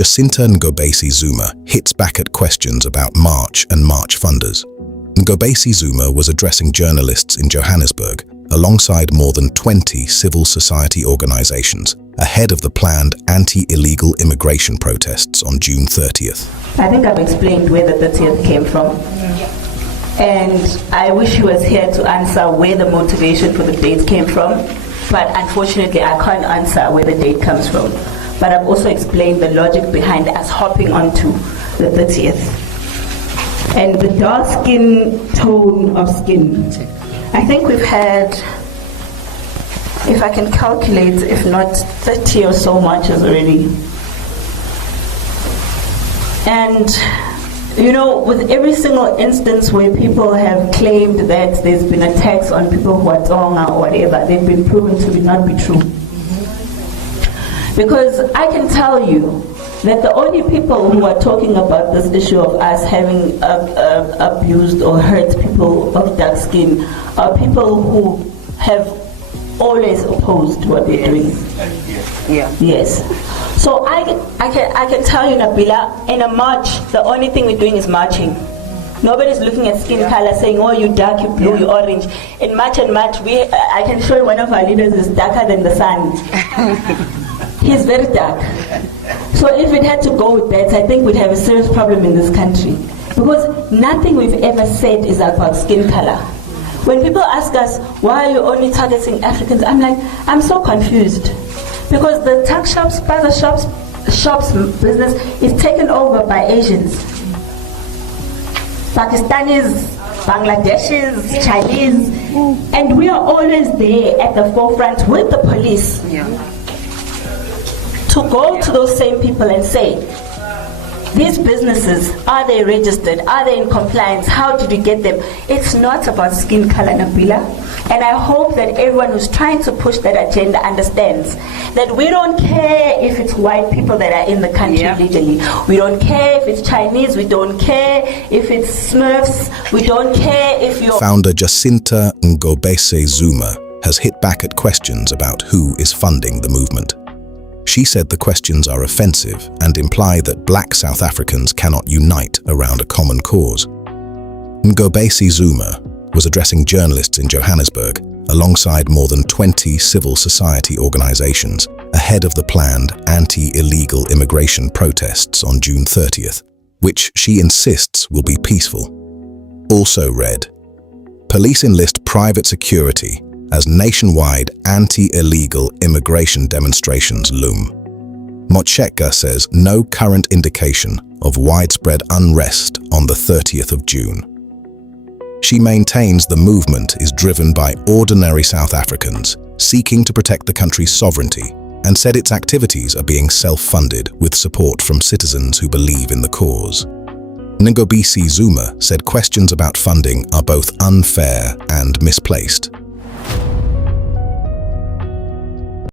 Jacinta Ngobese-Zuma hits back at questions about March and March funders. Ngobese-Zuma was addressing journalists in Johannesburg alongside more than 20 civil society organizations ahead of the planned anti-illegal immigration protests on June 30th. I think I've explained where the 30th came from. And I wish he was here to answer where the motivation for the date came from. But unfortunately, I can't answer where the date comes from. But I've also explained the logic behind us hopping onto the 30th. And the dark skin tone of skin. I think we've had, if I can calculate, if not 30 or so marches already. And, you know, with every single instance where people have claimed that there's been attacks on people who are Tonga or whatever, they've been proven to not be true. Because I can tell you that the only people who are talking about this issue of us having abused or hurt people of dark skin are people who have always opposed what we're doing. Yeah. Yes. So I can tell you, Nabila, in a march, the only thing we're doing is marching. Nobody's looking at skin color saying, oh, you dark, you blue, you orange. In March and March, I can show you one of our leaders is darker than the sun. He's very dark. So if it had to go with that, I think we'd have a serious problem in this country. Because nothing we've ever said is about skin color. When people ask us, why are you only targeting Africans? I'm like, I'm so confused. Because the tuck shops, spaza shops business is taken over by Asians. Pakistanis, Bangladeshis, Chinese. And we are always there at the forefront with the police. To go to those same people and say, these businesses, are they registered? Are they in compliance? How did you get them? It's not about skin color, Nabila. And I hope that everyone who's trying to push that agenda understands that we don't care if it's white people that are in the country legally. We don't care if it's Chinese. We don't care if it's Smurfs. We don't care if you're... Founder Jacinta Ngobese-Zuma has hit back at questions about who is funding the movement. She said the questions are offensive and imply that black South Africans cannot unite around a common cause. Ngobese-Zuma was addressing journalists in Johannesburg alongside more than 20 civil society organizations ahead of the planned anti-illegal immigration protests on June 30th, which she insists will be peaceful. Also read, police enlist private security as nationwide anti-illegal immigration demonstrations loom. Motshekga says no current indication of widespread unrest on the 30th of June. She maintains the movement is driven by ordinary South Africans seeking to protect the country's sovereignty and said its activities are being self-funded with support from citizens who believe in the cause. Ngobese-Zuma said questions about funding are both unfair and misplaced.